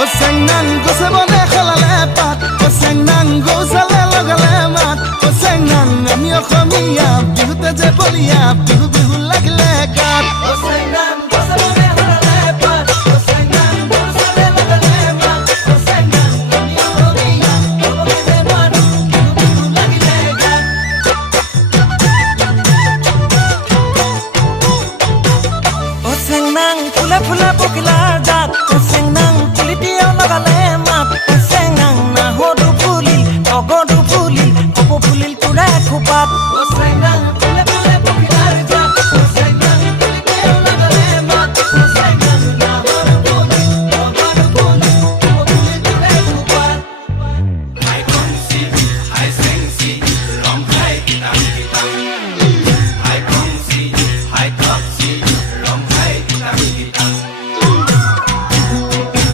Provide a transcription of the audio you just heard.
ও চেংনাং গছে বনে খলালে পাত ও চেংনাং গৌচালে লগালে মাত ও চেংনাং আমি অসমীয়া বিহুতে যে বলিয়া বিহু বিহু লাগিলে গাত